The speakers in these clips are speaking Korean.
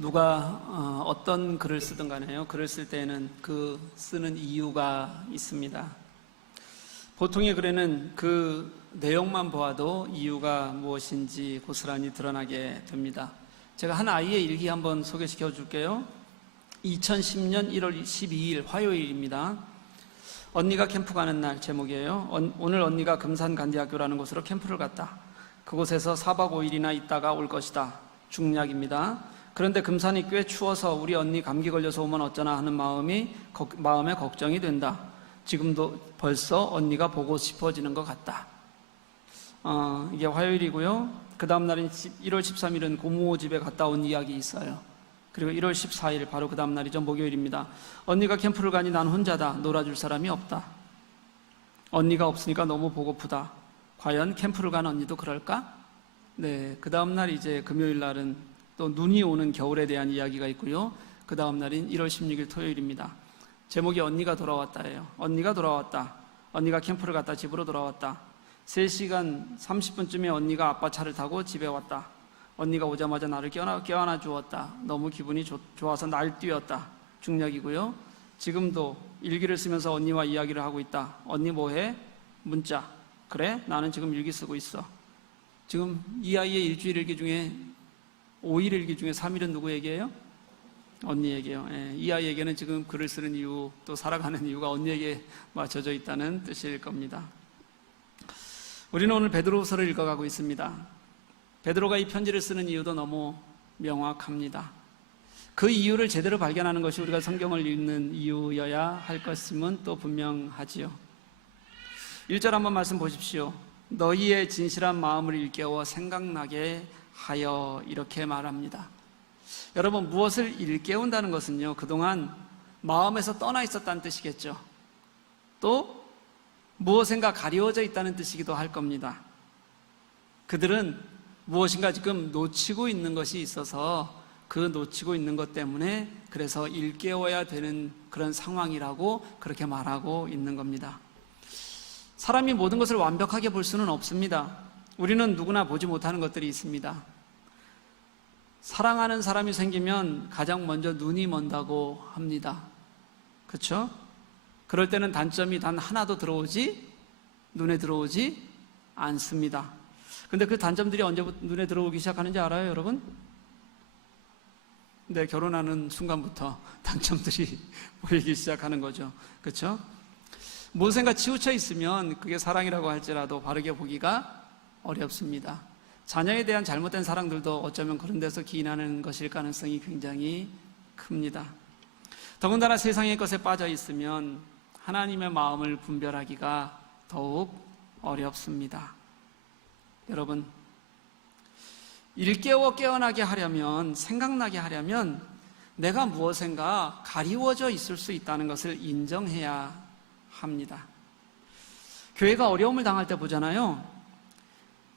누가 어떤 글을 쓰든 간에요. 글을 쓸 때에는 그 쓰는 이유가 있습니다. 보통의 글에는 그 내용만 보아도 이유가 무엇인지 고스란히 드러나게 됩니다. 제가 한 아이의 일기 한번 소개시켜 줄게요. 2010년 1월 12일 화요일입니다. 언니가 캠프 가는 날 제목이에요. 오늘 언니가 금산간디학교라는 곳으로 캠프를 갔다. 그곳에서 4박 5일이나 있다가 올 것이다. 중략입니다. 그런데 금산이 꽤 추워서 우리 언니 감기 걸려서 오면 어쩌나 하는 마음에 걱정이 된다. 지금도 벌써 언니가 보고 싶어지는 것 같다. 이게 화요일이고요. 그 다음 날인 1월 13일은 고모호 집에 갔다 온 이야기 있어요. 그리고 1월 14일 바로 그 다음 날이죠. 목요일입니다. 언니가 캠프를 가니 난 혼자다. 놀아줄 사람이 없다. 언니가 없으니까 너무 보고프다. 과연 캠프를 간 언니도 그럴까? 네, 그 다음 날 이제 금요일 날은 또 눈이 오는 겨울에 대한 이야기가 있고요. 그 다음 날인 1월 16일 토요일입니다. 제목이 언니가 돌아왔다예요. 언니가 돌아왔다. 언니가 캠프를 갔다 집으로 돌아왔다. 3시간 30분쯤에 언니가 아빠 차를 타고 집에 왔다. 언니가 오자마자 나를 껴안아 주었다. 너무 기분이 좋아서 날뛰었다. 중략이고요. 지금도 일기를 쓰면서 언니와 이야기를 하고 있다. 언니 뭐해? 문자. 그래? 나는 지금 일기 쓰고 있어. 지금 이 아이의 일주일 일기 중에 5일 일기 중에 3일은 누구 얘기예요? 언니 얘기예요. 이 아이에게는 지금 글을 쓰는 이유, 또 살아가는 이유가 언니에게 맞춰져 있다는 뜻일 겁니다. 우리는 오늘 베드로후서를 읽어가고 있습니다. 베드로가 이 편지를 쓰는 이유도 너무 명확합니다. 그 이유를 제대로 발견하는 것이 우리가 성경을 읽는 이유여야 할 것임은 또 분명하지요. 1절 한번 말씀 보십시오. 너희의 진실한 마음을 일깨워 생각나게 하여, 이렇게 말합니다. 여러분, 무엇을 일깨운다는 것은요, 그동안 마음에서 떠나 있었다는 뜻이겠죠. 또 무엇인가 가리워져 있다는 뜻이기도 할 겁니다. 그들은 무엇인가 지금 놓치고 있는 것이 있어서 그 놓치고 있는 것 때문에 그래서 일깨워야 되는 그런 상황이라고 그렇게 말하고 있는 겁니다. 사람이 모든 것을 완벽하게 볼 수는 없습니다. 우리는 누구나 보지 못하는 것들이 있습니다. 사랑하는 사람이 생기면 가장 먼저 눈이 먼다고 합니다. 그렇죠? 그럴 때는 단점이 단 하나도 눈에 들어오지 않습니다. 근데 그 단점들이 언제부터 눈에 들어오기 시작하는지 알아요, 여러분? 네, 결혼하는 순간부터 단점들이 보이기 시작하는 거죠. 그렇죠? 무엇인가 치우쳐 있으면 그게 사랑이라고 할지라도 바르게 보기가 어렵습니다. 자녀에 대한 잘못된 사랑들도 어쩌면 그런 데서 기인하는 것일 가능성이 굉장히 큽니다. 더군다나 세상의 것에 빠져 있으면 하나님의 마음을 분별하기가 더욱 어렵습니다. 여러분, 일깨워 깨어나게 하려면, 생각나게 하려면 내가 무엇인가 가리워져 있을 수 있다는 것을 인정해야 합니다. 교회가 어려움을 당할 때 보잖아요.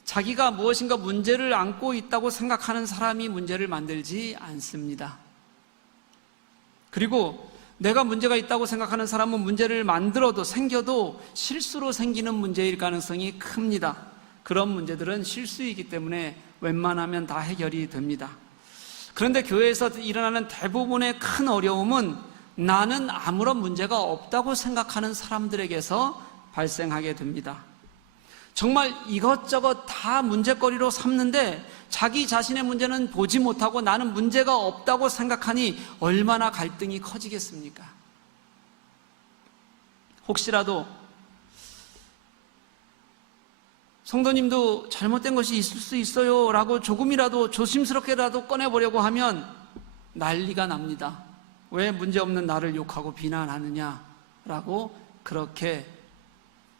자기가 무엇인가 문제를 안고 있다고 생각하는 사람이 문제를 만들지 않습니다. 그리고 내가 문제가 있다고 생각하는 사람은 문제를 만들어도 생겨도 실수로 생기는 문제일 가능성이 큽니다. 그런 문제들은 실수이기 때문에 웬만하면 다 해결이 됩니다. 그런데 교회에서 일어나는 대부분의 큰 어려움은 나는 아무런 문제가 없다고 생각하는 사람들에게서 발생하게 됩니다. 정말 이것저것 다 문제거리로 삼는데 자기 자신의 문제는 보지 못하고 나는 문제가 없다고 생각하니 얼마나 갈등이 커지겠습니까? 혹시라도 성도님도 잘못된 것이 있을 수 있어요 라고 조금이라도 조심스럽게라도 꺼내보려고 하면 난리가 납니다. 왜 문제없는 나를 욕하고 비난하느냐라고 그렇게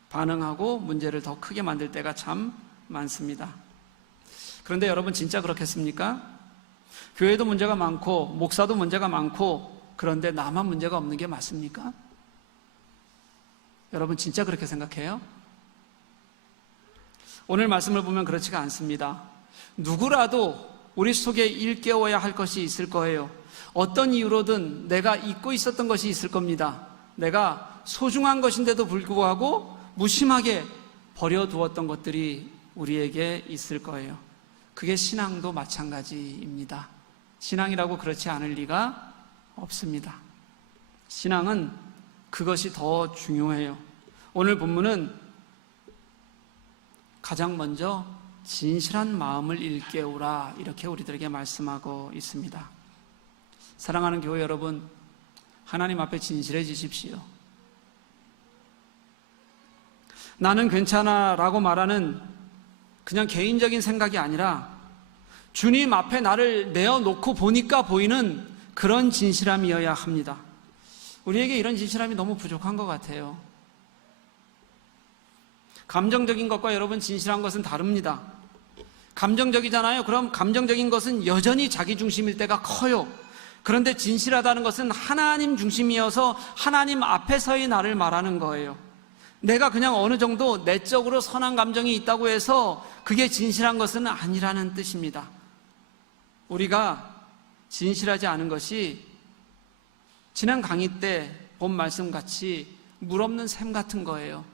반응하고 문제를 더 크게 만들 때가 참 많습니다. 그런데 여러분, 진짜 그렇겠습니까? 교회도 문제가 많고 목사도 문제가 많고 그런데 나만 문제가 없는 게 맞습니까? 여러분, 진짜 그렇게 생각해요? 오늘 말씀을 보면 그렇지가 않습니다. 누구라도 우리 속에 일깨워야 할 것이 있을 거예요. 어떤 이유로든 내가 잊고 있었던 것이 있을 겁니다. 내가 소중한 것인데도 불구하고 무심하게 버려두었던 것들이 우리에게 있을 거예요. 그게 신앙도 마찬가지입니다. 신앙이라고 그렇지 않을 리가 없습니다. 신앙은 그것이 더 중요해요. 오늘 본문은 가장 먼저 진실한 마음을 일깨우라, 이렇게 우리들에게 말씀하고 있습니다. 사랑하는 교회 여러분, 하나님 앞에 진실해지십시오. 나는 괜찮아 라고 말하는 그냥 개인적인 생각이 아니라 주님 앞에 나를 내어놓고 보니까 보이는 그런 진실함이어야 합니다. 우리에게 이런 진실함이 너무 부족한 것 같아요. 감정적인 것과 여러분 진실한 것은 다릅니다. 감정적이잖아요. 그럼 감정적인 것은 여전히 자기 중심일 때가 커요. 그런데 진실하다는 것은 하나님 중심이어서 하나님 앞에서의 나를 말하는 거예요. 내가 그냥 어느 정도 내적으로 선한 감정이 있다고 해서 그게 진실한 것은 아니라는 뜻입니다. 우리가 진실하지 않은 것이 지난 강의 때 본 말씀 같이 물 없는 샘 같은 거예요.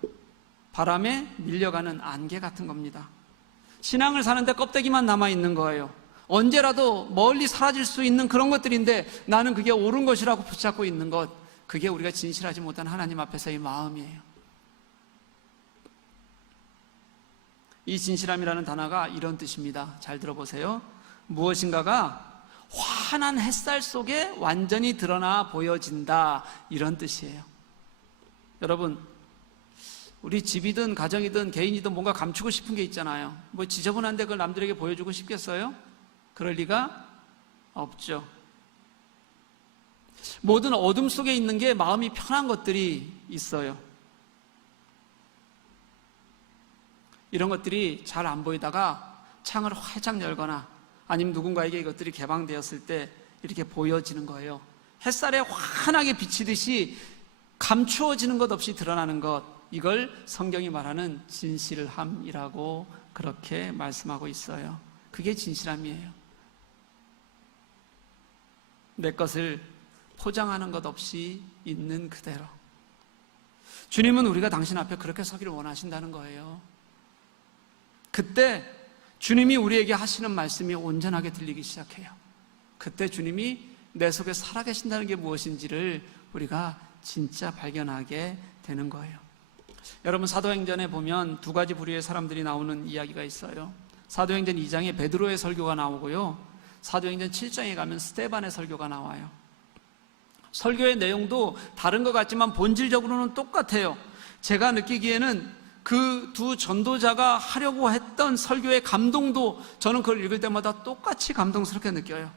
바람에 밀려가는 안개 같은 겁니다. 신앙을 사는데 껍데기만 남아있는 거예요. 언제라도 멀리 사라질 수 있는 그런 것들인데 나는 그게 옳은 것이라고 붙잡고 있는 것, 그게 우리가 진실하지 못한 하나님 앞에서의 마음이에요. 이 진실함이라는 단어가 이런 뜻입니다. 잘 들어보세요. 무엇인가가 환한 햇살 속에 완전히 드러나 보여진다, 이런 뜻이에요. 여러분, 우리 집이든 가정이든 개인이든 뭔가 감추고 싶은 게 있잖아요. 뭐 지저분한데 그걸 남들에게 보여주고 싶겠어요? 그럴 리가 없죠. 모든 어둠 속에 있는 게 마음이 편한 것들이 있어요. 이런 것들이 잘 안 보이다가 창을 활짝 열거나 아니면 누군가에게 이것들이 개방되었을 때 이렇게 보여지는 거예요. 햇살에 환하게 비치듯이 감추어지는 것 없이 드러나는 것, 이걸 성경이 말하는 진실함이라고 그렇게 말씀하고 있어요. 그게 진실함이에요. 내 것을 포장하는 것 없이 있는 그대로. 주님은 우리가 당신 앞에 그렇게 서기를 원하신다는 거예요. 그때 주님이 우리에게 하시는 말씀이 온전하게 들리기 시작해요. 그때 주님이 내 속에 살아계신다는 게 무엇인지를 우리가 진짜 발견하게 되는 거예요. 여러분, 사도행전에 보면 두 가지 부류의 사람들이 나오는 이야기가 있어요. 사도행전 2장에 베드로의 설교가 나오고요, 사도행전 7장에 가면 스데반의 설교가 나와요. 설교의 내용도 다른 것 같지만 본질적으로는 똑같아요. 제가 느끼기에는 그 두 전도자가 하려고 했던 설교의 감동도 저는 그걸 읽을 때마다 똑같이 감동스럽게 느껴요.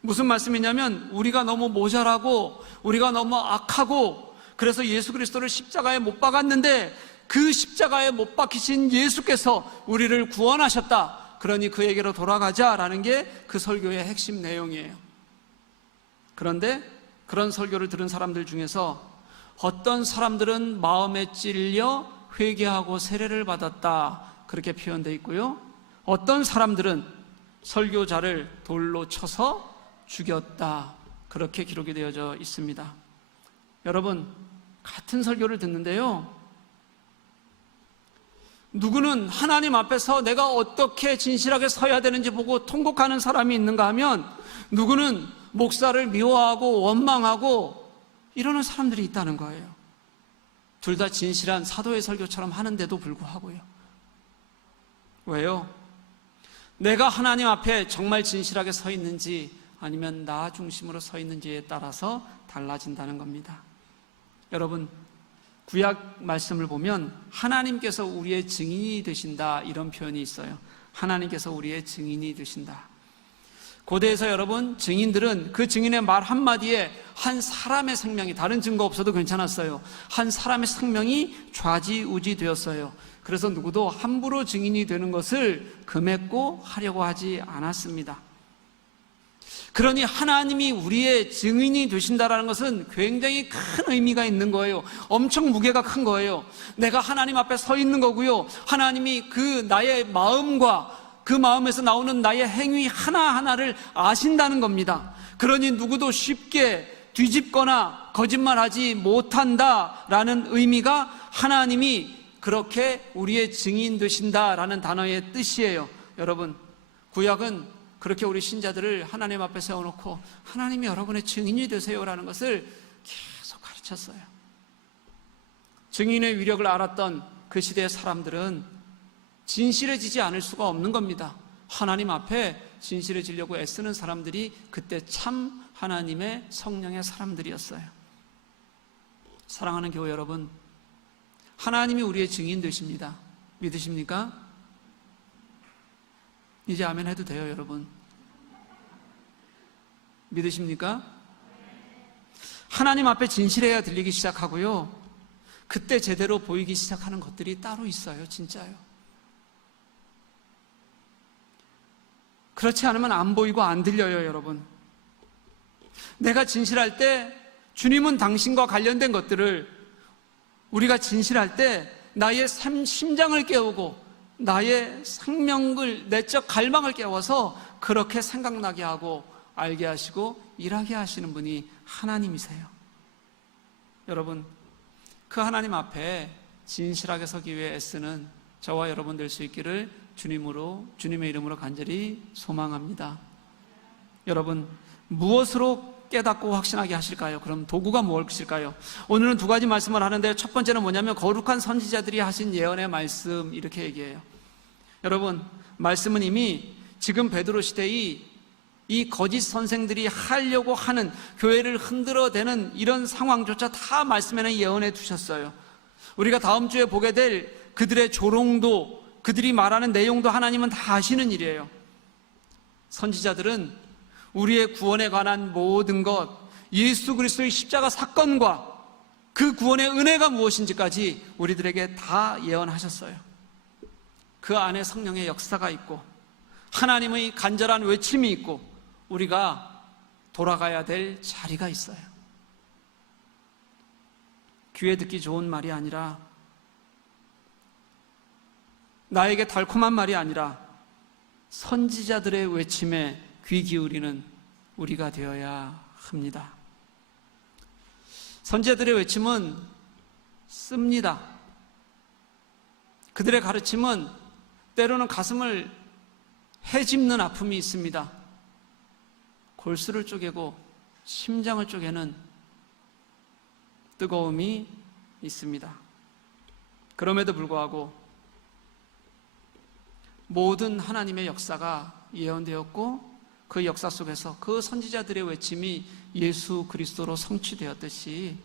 무슨 말씀이냐면, 우리가 너무 모자라고 우리가 너무 악하고 그래서 예수 그리스도를 십자가에 못 박았는데 그 십자가에 못 박히신 예수께서 우리를 구원하셨다. 그러니 그에게로 돌아가자라는 게 그 설교의 핵심 내용이에요. 그런데 그런 설교를 들은 사람들 중에서 어떤 사람들은 마음에 찔려 회개하고 세례를 받았다, 그렇게 표현되어 있고요, 어떤 사람들은 설교자를 돌로 쳐서 죽였다, 그렇게 기록이 되어져 있습니다. 여러분, 같은 설교를 듣는데요, 누구는 하나님 앞에서 내가 어떻게 진실하게 서야 되는지 보고 통곡하는 사람이 있는가 하면, 누구는 목사를 미워하고 원망하고 이러는 사람들이 있다는 거예요. 둘 다 진실한 사도의 설교처럼 하는데도 불구하고요. 왜요? 내가 하나님 앞에 정말 진실하게 서 있는지 아니면 나 중심으로 서 있는지에 따라서 달라진다는 겁니다. 여러분, 구약 말씀을 보면 하나님께서 우리의 증인이 되신다, 이런 표현이 있어요. 하나님께서 우리의 증인이 되신다. 고대에서 여러분, 증인들은 그 증인의 말 한마디에 한 사람의 생명이, 다른 증거 없어도 괜찮았어요, 한 사람의 생명이 좌지우지 되었어요. 그래서 누구도 함부로 증인이 되는 것을 금했고 하려고 하지 않았습니다. 그러니 하나님이 우리의 증인이 되신다는 것은 굉장히 큰 의미가 있는 거예요. 엄청 무게가 큰 거예요. 내가 하나님 앞에 서 있는 거고요, 하나님이 그 나의 마음과 그 마음에서 나오는 나의 행위 하나하나를 아신다는 겁니다. 그러니 누구도 쉽게 뒤집거나 거짓말하지 못한다라는 의미가 하나님이 그렇게 우리의 증인 되신다라는 단어의 뜻이에요. 여러분, 구약은 그렇게 우리 신자들을 하나님 앞에 세워놓고 하나님이 여러분의 증인이 되세요라는 것을 계속 가르쳤어요. 증인의 위력을 알았던 그 시대의 사람들은 진실해지지 않을 수가 없는 겁니다. 하나님 앞에 진실해지려고 애쓰는 사람들이 그때 참 하나님의 성령의 사람들이었어요. 사랑하는 교회 여러분, 하나님이 우리의 증인 되십니다. 믿으십니까? 이제 아멘 해도 돼요, 여러분. 믿으십니까? 하나님 앞에 진실해야 들리기 시작하고요, 그때 제대로 보이기 시작하는 것들이 따로 있어요. 진짜요. 그렇지 않으면 안 보이고 안 들려요, 여러분. 내가 진실할 때 주님은 당신과 관련된 것들을, 우리가 진실할 때 나의 심장을 깨우고 나의 생명을, 내적 갈망을 깨워서 그렇게 생각나게 하고 알게 하시고 일하게 하시는 분이 하나님이세요. 여러분, 그 하나님 앞에 진실하게 서기 위해 애쓰는 저와 여러분 될 수 있기를 주님의 이름으로 간절히 소망합니다. 여러분, 무엇으로 깨닫고 확신하게 하실까요? 그럼 도구가 무엇일까요? 오늘은 두 가지 말씀을 하는데, 첫 번째는 뭐냐면 거룩한 선지자들이 하신 예언의 말씀, 이렇게 얘기해요. 여러분, 말씀은 이미 지금 베드로 시대의 이 거짓 선생들이 하려고 하는, 교회를 흔들어대는 이런 상황조차 다 말씀에는 예언해 두셨어요. 우리가 다음 주에 보게 될 그들의 조롱도, 그들이 말하는 내용도 하나님은 다 아시는 일이에요. 선지자들은 우리의 구원에 관한 모든 것, 예수 그리스도의 십자가 사건과 그 구원의 은혜가 무엇인지까지 우리들에게 다 예언하셨어요. 그 안에 성령의 역사가 있고 하나님의 간절한 외침이 있고 우리가 돌아가야 될 자리가 있어요. 귀에 듣기 좋은 말이 아니라, 나에게 달콤한 말이 아니라 선지자들의 외침에 귀 기울이는 우리가 되어야 합니다. 선지자들의 외침은 씁니다. 그들의 가르침은 때로는 가슴을 헤집는 아픔이 있습니다. 골수를 쪼개고 심장을 쪼개는 뜨거움이 있습니다. 그럼에도 불구하고 모든 하나님의 역사가 예언되었고 그 역사 속에서 그 선지자들의 외침이 예수 그리스도로 성취되었듯이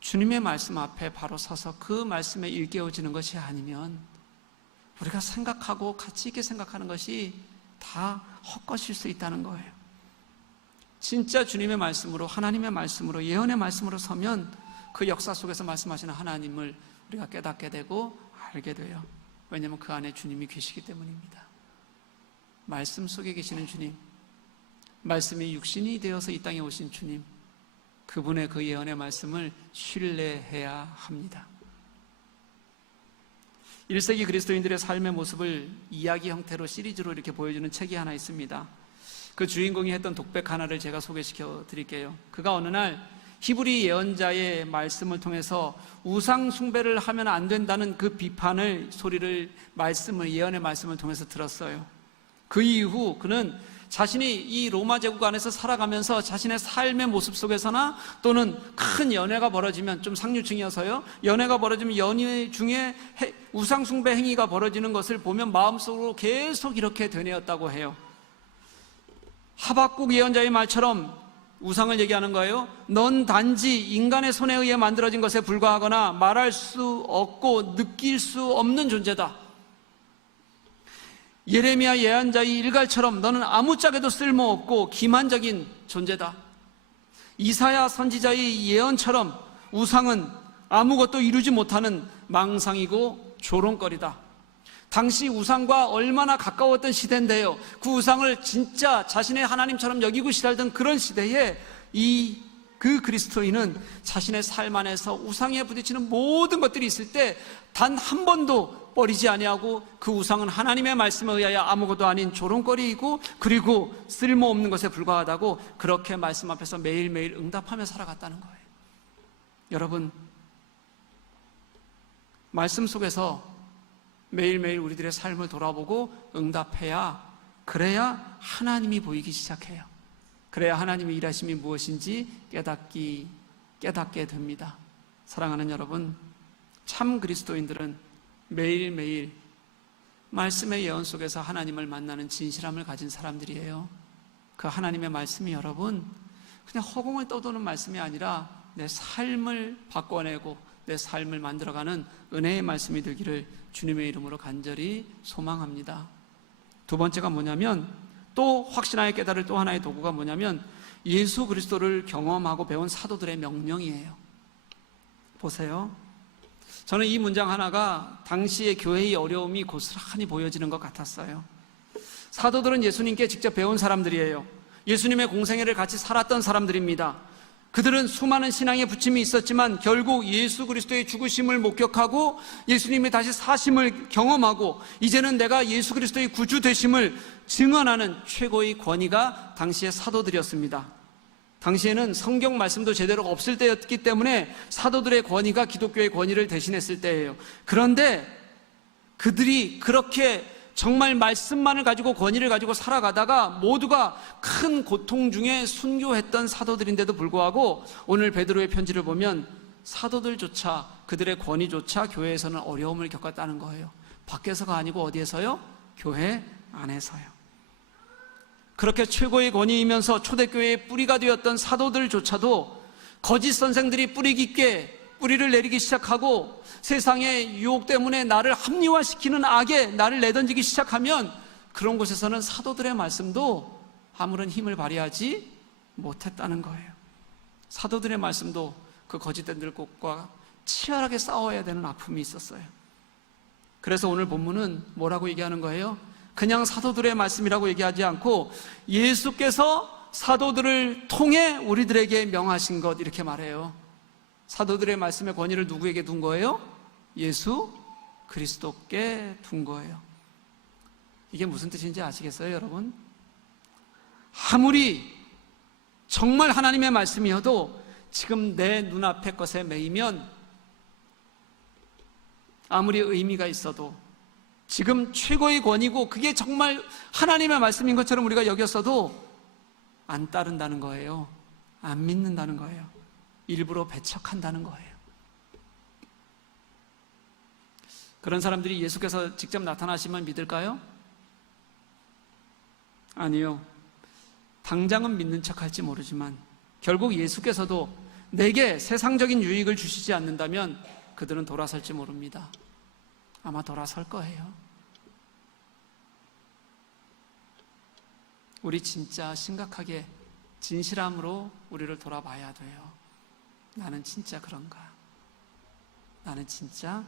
주님의 말씀 앞에 바로 서서 그 말씀에 일깨워지는 것이 아니면 우리가 생각하고 가치 있게 생각하는 것이 다 헛것일 수 있다는 거예요. 진짜 주님의 말씀으로, 하나님의 말씀으로, 예언의 말씀으로 서면 그 역사 속에서 말씀하시는 하나님을 우리가 깨닫게 되고 알게 돼요. 왜냐하면 그 안에 주님이 계시기 때문입니다. 말씀 속에 계시는 주님, 말씀이 육신이 되어서 이 땅에 오신 주님, 그분의 그 예언의 말씀을 신뢰해야 합니다. 1세기 그리스도인들의 삶의 모습을 이야기 형태로 시리즈로 이렇게 보여주는 책이 하나 있습니다. 그 주인공이 했던 독백 하나를 제가 소개시켜 드릴게요. 그가 어느 날 히브리 예언자의 말씀을 통해서 우상 숭배를 하면 안 된다는 그 비판을, 소리를, 말씀을, 예언의 말씀을 통해서 들었어요. 그 이후 그는 자신이 이 로마 제국 안에서 살아가면서 자신의 삶의 모습 속에서나 또는 큰 연회가 벌어지면, 좀 상류층이어서요, 연회가 벌어지면 연회 중에 우상숭배 행위가 벌어지는 것을 보면 마음속으로 계속 이렇게 되뇌었다고 해요. 하박국 예언자의 말처럼 우상을 얘기하는 거예요. 넌 단지 인간의 손에 의해 만들어진 것에 불과하거나 말할 수 없고 느낄 수 없는 존재다. 예레미야 예언자의 일갈처럼 너는 아무짝에도 쓸모없고 기만적인 존재다. 이사야 선지자의 예언처럼 우상은 아무것도 이루지 못하는 망상이고 조롱거리다. 당시 우상과 얼마나 가까웠던 시대인데요, 그 우상을 진짜 자신의 하나님처럼 여기고 살던 그런 시대에 그 그리스도인은 자신의 삶 안에서 우상에 부딪히는 모든 것들이 있을 때 단 한 번도 버리지 아니하고 그 우상은 하나님의 말씀에 의하여 아무것도 아닌 조롱거리이고 그리고 쓸모없는 것에 불과하다고 그렇게 말씀 앞에서 매일매일 응답하며 살아갔다는 거예요. 여러분, 말씀 속에서 매일매일 우리들의 삶을 돌아보고 응답해야 그래야 하나님이 보이기 시작해요. 그래야 하나님의 일하심이 무엇인지 깨닫게 됩니다. 사랑하는 여러분, 참 그리스도인들은 매일매일 말씀의 예언 속에서 하나님을 만나는 진실함을 가진 사람들이에요. 그 하나님의 말씀이 여러분 그냥 허공을 떠도는 말씀이 아니라 내 삶을 바꿔내고 내 삶을 만들어가는 은혜의 말씀이 되기를 주님의 이름으로 간절히 소망합니다. 두 번째가 뭐냐면, 또 확신하여 깨달을 또 하나의 도구가 뭐냐면 예수 그리스도를 경험하고 배운 사도들의 명령이에요. 보세요. 저는 이 문장 하나가 당시의 교회의 어려움이 고스란히 보여지는 것 같았어요. 사도들은 예수님께 직접 배운 사람들이에요. 예수님의 공생애를 같이 살았던 사람들입니다. 그들은 수많은 신앙의 부침이 있었지만 결국 예수 그리스도의 죽으심을 목격하고 예수님의 다시 사심을 경험하고 이제는 내가 예수 그리스도의 구주 되심을 증언하는 최고의 권위가 당시의 사도들이었습니다. 당시에는 성경 말씀도 제대로 없을 때였기 때문에 사도들의 권위가 기독교의 권위를 대신했을 때예요. 그런데 그들이 그렇게 정말 말씀만을 가지고 권위를 가지고 살아가다가 모두가 큰 고통 중에 순교했던 사도들인데도 불구하고 오늘 베드로의 편지를 보면 사도들조차 그들의 권위조차 교회에서는 어려움을 겪었다는 거예요. 밖에서가 아니고 어디에서요? 교회 안에서요. 그렇게 최고의 권위이면서 초대교회의 뿌리가 되었던 사도들조차도 거짓 선생들이 뿌리 깊게 뿌리를 내리기 시작하고 세상의 유혹 때문에 나를 합리화시키는 악에 나를 내던지기 시작하면 그런 곳에서는 사도들의 말씀도 아무런 힘을 발휘하지 못했다는 거예요. 사도들의 말씀도 그 거짓된 들꽃과 치열하게 싸워야 되는 아픔이 있었어요. 그래서 오늘 본문은 뭐라고 얘기하는 거예요? 그냥 사도들의 말씀이라고 얘기하지 않고 예수께서 사도들을 통해 우리들에게 명하신 것, 이렇게 말해요. 사도들의 말씀의 권위를 누구에게 둔 거예요? 예수 그리스도께 둔 거예요. 이게 무슨 뜻인지 아시겠어요, 여러분? 아무리 정말 하나님의 말씀이어도 지금 내 눈앞의 것에 매이면 아무리 의미가 있어도 지금 최고의 권위고 그게 정말 하나님의 말씀인 것처럼 우리가 여겼어도 안 따른다는 거예요. 안 믿는다는 거예요. 일부러 배척한다는 거예요. 그런 사람들이 예수께서 직접 나타나시면 믿을까요? 아니요. 당장은 믿는 척할지 모르지만 결국 예수께서도 내게 세상적인 유익을 주시지 않는다면 그들은 돌아설지 모릅니다. 아마 돌아설 거예요. 우리 진짜 심각하게 진실함으로 우리를 돌아봐야 돼요. 나는 진짜 그런가? 나는 진짜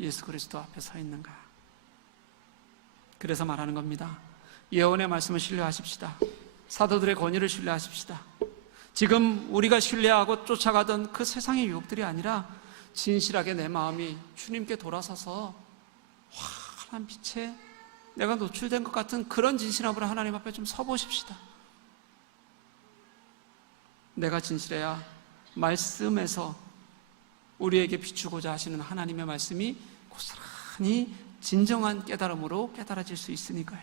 예수 그리스도 앞에 서 있는가? 그래서 말하는 겁니다. 예언의 말씀을 신뢰하십시다. 사도들의 권위를 신뢰하십시다. 지금 우리가 신뢰하고 쫓아가던 그 세상의 유혹들이 아니라 진실하게 내 마음이 주님께 돌아서서 환한 빛에 내가 노출된 것 같은 그런 진실함으로 하나님 앞에 좀 서보십시다. 내가 진실해야 말씀에서 우리에게 비추고자 하시는 하나님의 말씀이 고스란히 진정한 깨달음으로 깨달아질 수 있으니까요.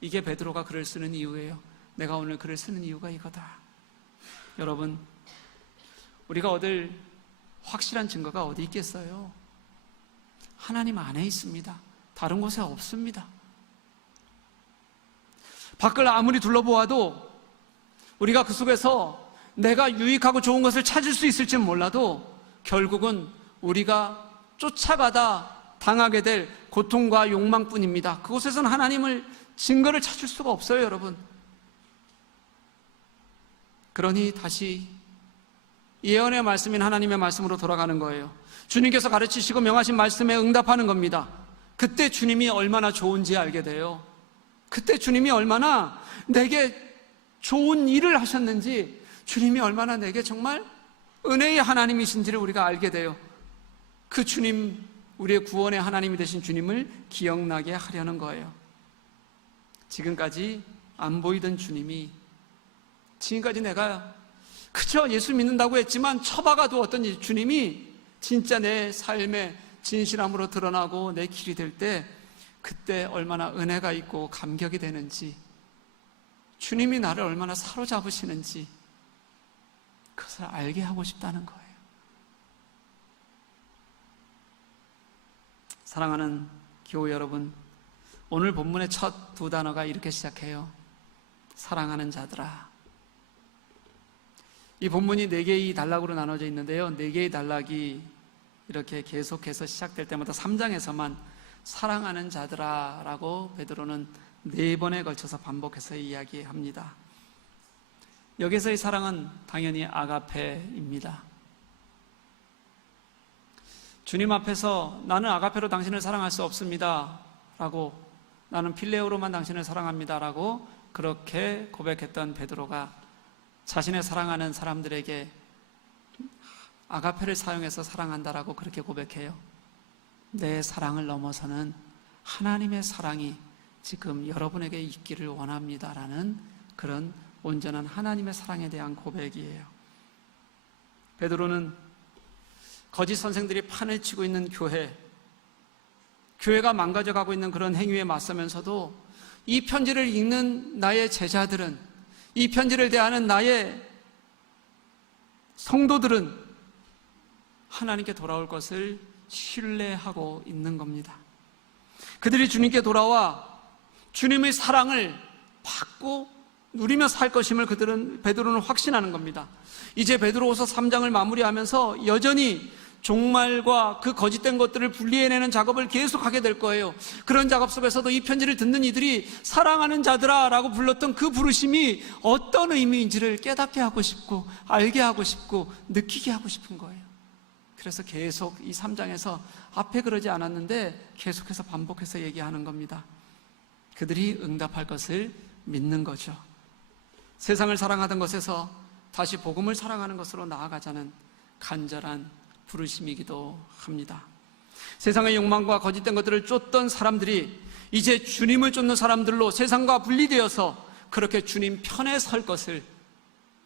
이게 베드로가 글을 쓰는 이유예요. 내가 오늘 글을 쓰는 이유가 이거다. 여러분, 우리가 얻을 확실한 증거가 어디 있겠어요? 하나님 안에 있습니다. 다른 곳에 없습니다. 밖을 아무리 둘러보아도 우리가 그 속에서 내가 유익하고 좋은 것을 찾을 수 있을지는 몰라도 결국은 우리가 쫓아가다 당하게 될 고통과 욕망뿐입니다. 그곳에서는 하나님을 증거를 찾을 수가 없어요, 여러분. 그러니 다시 예언의 말씀인 하나님의 말씀으로 돌아가는 거예요. 주님께서 가르치시고 명하신 말씀에 응답하는 겁니다. 그때 주님이 얼마나 좋은지 알게 돼요. 그때 주님이 얼마나 내게 좋은 일을 하셨는지, 주님이 얼마나 내게 정말 은혜의 하나님이신지를 우리가 알게 돼요. 그 주님, 우리의 구원의 하나님이 되신 주님을 기억나게 하려는 거예요. 지금까지 안 보이던 주님이, 지금까지 내가 그저 예수 믿는다고 했지만 처박아두었던 주님이 진짜 내 삶의 진실함으로 드러나고 내 길이 될 때 그때 얼마나 은혜가 있고 감격이 되는지, 주님이 나를 얼마나 사로잡으시는지 그것을 알게 하고 싶다는 거예요. 사랑하는 교우 여러분, 오늘 본문의 첫 두 단어가 이렇게 시작해요. 사랑하는 자들아. 이 본문이 4개의 단락으로 나눠져 있는데요, 4개의 단락이 이렇게 계속해서 시작될 때마다 3장에서만 사랑하는 자들아 라고 베드로는 4번에 걸쳐서 반복해서 이야기합니다. 여기서의 사랑은 당연히 아가페입니다. 주님 앞에서 나는 아가페로 당신을 사랑할 수 없습니다 라고, 나는 필레오로만 당신을 사랑합니다 라고 그렇게 고백했던 베드로가 자신의 사랑하는 사람들에게 아가페를 사용해서 사랑한다라고 그렇게 고백해요. 내 사랑을 넘어서는 하나님의 사랑이 지금 여러분에게 있기를 원합니다라는 그런 온전한 하나님의 사랑에 대한 고백이에요. 베드로는 거짓 선생들이 판을 치고 있는 교회가 망가져가고 있는 그런 행위에 맞서면서도 이 편지를 읽는 나의 제자들은, 이 편지를 대하는 나의 성도들은 하나님께 돌아올 것을 신뢰하고 있는 겁니다. 그들이 주님께 돌아와 주님의 사랑을 받고 누리며 살 것임을 베드로는 확신하는 겁니다. 이제 베드로후서 3장을 마무리하면서 여전히 종말과 그 거짓된 것들을 분리해내는 작업을 계속하게 될 거예요. 그런 작업 속에서도 이 편지를 듣는 이들이 사랑하는 자들아 라고 불렀던 그 부르심이 어떤 의미인지를 깨닫게 하고 싶고 알게 하고 싶고 느끼게 하고 싶은 거예요. 그래서 계속 이 3장에서 앞에 그러지 않았는데 계속해서 반복해서 얘기하는 겁니다. 그들이 응답할 것을 믿는 거죠. 세상을 사랑하던 것에서 다시 복음을 사랑하는 것으로 나아가자는 간절한 부르심이기도 합니다. 세상의 욕망과 거짓된 것들을 쫓던 사람들이 이제 주님을 쫓는 사람들로 세상과 분리되어서 그렇게 주님 편에 설 것을,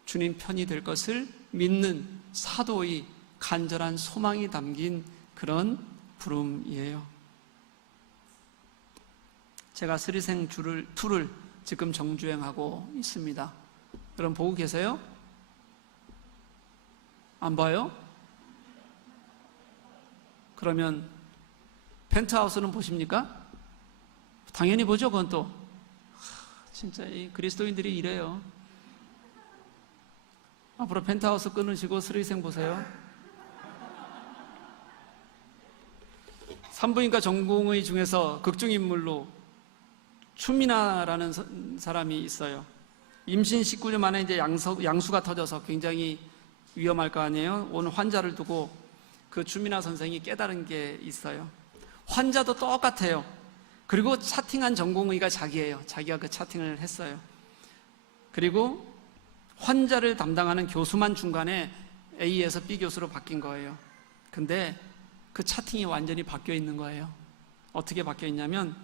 주님 편이 될 것을 믿는 사도의 간절한 소망이 담긴 그런 부름이에요. 제가 스리생 2를 지금 정주행하고 있습니다. 여러분 보고 계세요? 안 봐요? 그러면 펜트하우스는 보십니까? 당연히 보죠. 그건 또 진짜 이 그리스도인들이 이래요. 앞으로 펜트하우스 끊으시고 스리생 보세요. 산부인과 전공의 중에서 극중인물로 추미나라는 사람이 있어요. 임신 19년 만에 이제 양수가 터져서 굉장히 위험할 거 아니에요. 오늘 환자를 두고 그 추미나 선생이 깨달은 게 있어요. 환자도 똑같아요. 그리고 차팅한 전공의가 자기예요. 자기가 그 차팅을 했어요. 그리고 환자를 담당하는 교수만 중간에 A에서 B 교수로 바뀐 거예요. 근데 그 차팅이 완전히 바뀌어 있는 거예요. 어떻게 바뀌어 있냐면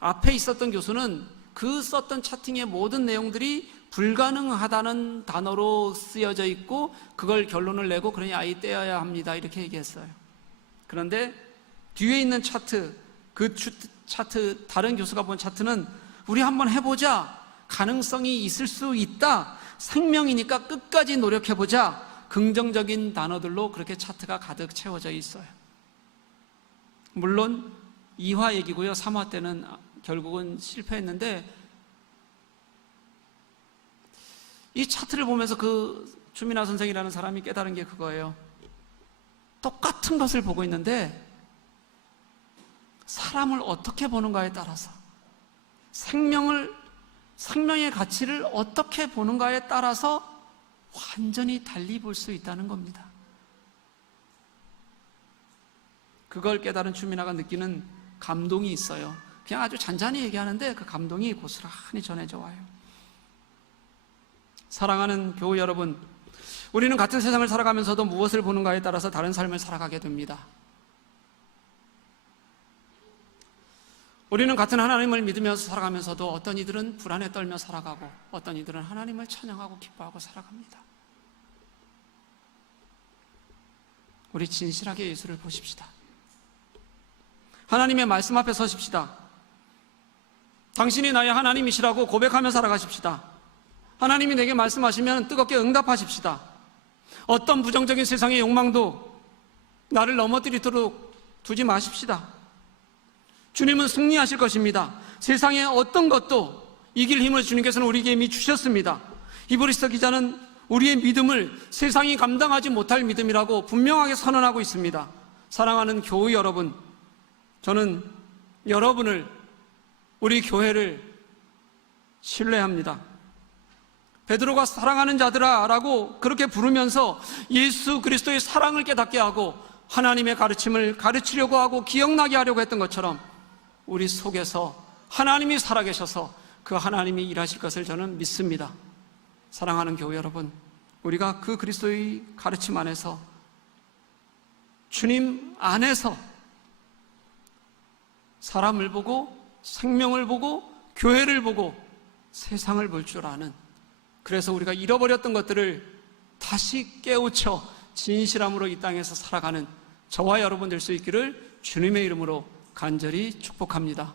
앞에 있었던 교수는 그 썼던 차팅의 모든 내용들이 불가능하다는 단어로 쓰여져 있고 그걸 결론을 내고 그러니 아이 떼어야 합니다 이렇게 얘기했어요. 그런데 뒤에 있는 차트, 그 차트, 다른 교수가 본 차트는 우리 한번 해보자, 가능성이 있을 수 있다, 생명이니까 끝까지 노력해보자, 긍정적인 단어들로 그렇게 차트가 가득 채워져 있어요. 물론 2화 얘기고요. 3화 때는 결국은 실패했는데 이 차트를 보면서 그 추미나 선생이라는 사람이 깨달은 게 그거예요. 똑같은 것을 보고 있는데 사람을 어떻게 보는가에 따라서, 생명의 가치를 어떻게 보는가에 따라서 완전히 달리 볼 수 있다는 겁니다. 그걸 깨달은 추미나가 느끼는 감동이 있어요. 그냥 아주 잔잔히 얘기하는데 그 감동이 고스란히 전해져 와요. 사랑하는 교우 여러분, 우리는 같은 세상을 살아가면서도 무엇을 보는가에 따라서 다른 삶을 살아가게 됩니다. 우리는 같은 하나님을 믿으면서 살아가면서도 어떤 이들은 불안에 떨며 살아가고 어떤 이들은 하나님을 찬양하고 기뻐하고 살아갑니다. 우리 진실하게 예수를 보십시다. 하나님의 말씀 앞에 서십시다. 당신이 나의 하나님이시라고 고백하며 살아가십시다. 하나님이 내게 말씀하시면 뜨겁게 응답하십시다. 어떤 부정적인 세상의 욕망도 나를 넘어뜨리도록 두지 마십시다. 주님은 승리하실 것입니다. 세상의 어떤 것도 이길 힘을 주님께서는 우리에게 이미 주셨습니다. 히브리서 기자는 우리의 믿음을 세상이 감당하지 못할 믿음이라고 분명하게 선언하고 있습니다. 사랑하는 교회 여러분, 저는 여러분을, 우리 교회를 신뢰합니다. 베드로가 사랑하는 자들아 라고 그렇게 부르면서 예수 그리스도의 사랑을 깨닫게 하고 하나님의 가르침을 가르치려고 하고 기억나게 하려고 했던 것처럼 우리 속에서 하나님이 살아계셔서 그 하나님이 일하실 것을 저는 믿습니다. 사랑하는 교회 여러분, 우리가 그 그리스도의 가르침 안에서, 주님 안에서 사람을 보고 생명을 보고 교회를 보고 세상을 볼 줄 아는, 그래서 우리가 잃어버렸던 것들을 다시 깨우쳐 진실함으로 이 땅에서 살아가는 저와 여러분 될 수 있기를 주님의 이름으로 간절히 축복합니다.